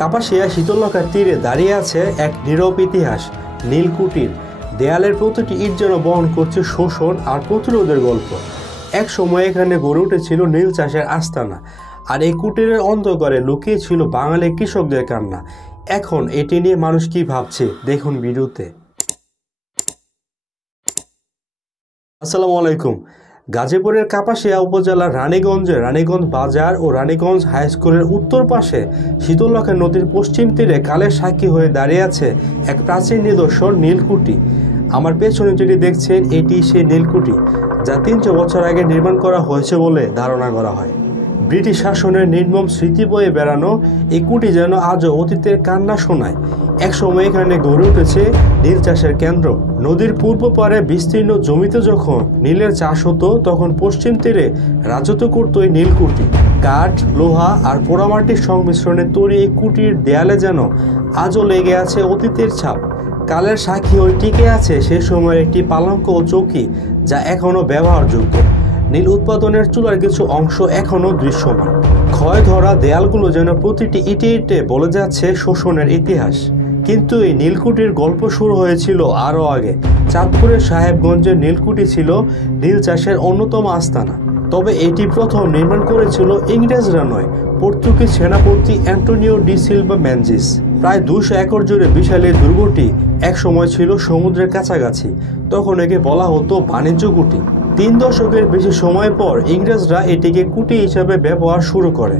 কাপাসিয়া শীতললকার তীরে দাঁড়িয়ে আছে এক নীরব ইতিহাস, নীলকুঠির। দেয়ালের প্রতিটি ইট যেন বহন করছে শোষণ আর প্রতিরোধের গল্প। এক সময় এখানে গড়ে উঠেছিল নীল চাষের আস্তানা, আর এই কুটিরের অন্ধকারে লুকিয়ে ছিল বাঙালি কৃষকদের কান্না। এখন এটি নিয়ে মানুষ কি ভাবছে দেখুন ভিডিওতে। আসসালামু আলাইকুম। গাজীপুরের কাপাসিয়া উপজেলার রানীগঞ্জ বাজার ও রানীগঞ্জ হাই স্কুলের উত্তর পাশে শীতললকা নদীর পশ্চিম তীরে কালের সাক্ষী হয়ে দাঁড়িয়ে আছে এক প্রাচীন নিদর্শন, নীলকুঠি। আমার পেছনে যেটি দেখছেন, এটি সেই নীলকুঠি, যা 300 বছর আগে নির্মাণ করা হয়েছে বলে ধারণা করা হয়। ব্রিটিশ শাসনের নির্মম স্মৃতি বয়ে বেড়ানো এই কুঠি যেন আজও অতীতের কান্না শোনায়। একসময় এখানে গড়ে উঠেছে নীল চাষের কেন্দ্র। নদীর পূর্ব পারে বিস্তীর্ণ জমিতে যখন নীলের চাষ হতো, তখন পশ্চিম তীরে রাজত্ব করত এই নীলকুঠি। কাঠ, লোহা আর পোড়ামাটির সংমিশ্রণে তৈরি এই কুঠির দেয়ালে যেন আজও লেগে আছে অতীতের ছাপ। কালের সাক্ষী হয়ে টিকে আছে সে সময়ের একটি পালঙ্ক ও চৌকি, যা এখনও ব্যবহারযোগ্য। নীল উৎপাদনের চুলার কিছু অংশ এখনও দৃশ্যমান। ক্ষয় ধরা দেয়ালগুলো যেন প্রতিটি ইটে ইটে বলে যাচ্ছে শোষণের ইতিহাস। কিন্তু এই নীলকুঠির গল্প শুরু হয়েছিল আরও আগে। চাঁদপুরের সাহেবগঞ্জের নীলকুঠি ছিল নীল চাষের অন্যতম আস্তানা। তবে এটি প্রথম নির্মাণ করেছিল ইংরেজরা নয়, পর্তুগিজ সেনাপতি অ্যান্টোনিও ডি সিলভা মেনজিস। প্রায় 200 একর জুড়ে বিশাল এই দুর্গটি এক সময় ছিল সমুদ্রের কাছাকাছি। তখন একে বলা হতো বাণিজ্য কুঠি। 3 দশকের বেশি সময় পর ইংরেজরা এটিকে কুঠি হিসাবে ব্যবহার শুরু করে,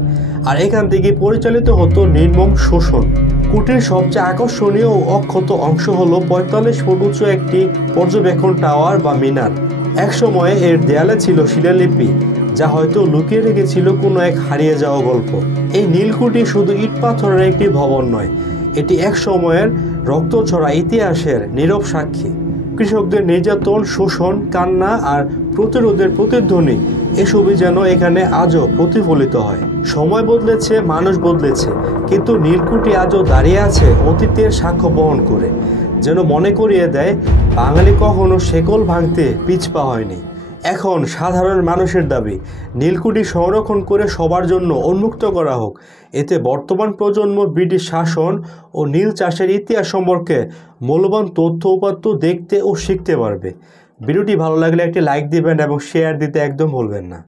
আর এখান থেকে পরিচালিত হতো নির্মম শোষণ। কুঠির সবচেয়ে আকর্ষণীয় ও অক্ষত অংশ হলো 45 ফুট উঁচু একটি পর্যবেক্ষণ টাওয়ার বা মিনার। এক সময়ে এর দেয়ালে ছিল শিলালিপি, যা হয়তো লুকিয়ে রেখেছিল কোনো এক হারিয়ে যাওয়া গল্প। এই নীলকুঠি শুধু ইট পাথরের একটি ভবন নয়, এটি এক সময়ের রক্তঝরা ইতিহাসের নীরব সাক্ষী। কৃষকদের নির্যাতন, শোষণ, কান্না আর প্রতিরোধের প্রতিধ্বনি, এসবই যেন এখানে আজও প্রতিফলিত হয়। সময় বদলেছে, মানুষ বদলেছে, কিন্তু নীলকুঠি আজও দাঁড়িয়ে আছে অতীতের সাক্ষ্য বহন করে, যেন মনে করিয়ে দেয় বাঙালি কখনো শেকল ভাঙতে পিছপা হয়নি। এখন সাধারণ মানুষের দাবি নীলকুঠি সংরক্ষণ করে সবার জন্য উন্মুক্ত করা হোক। এতে বর্তমান প্রজন্ম ব্রিটিশ শাসন ও নীল চাষের ইতিহাস সম্পর্কে মূল্যবান তথ্য উপাত্ত দেখতে ও শিখতে পারবে। ভিডিওটি ভালো লাগলে একটি লাইক দিবেন এবং শেয়ার দিতে একদম ভুলবেন না।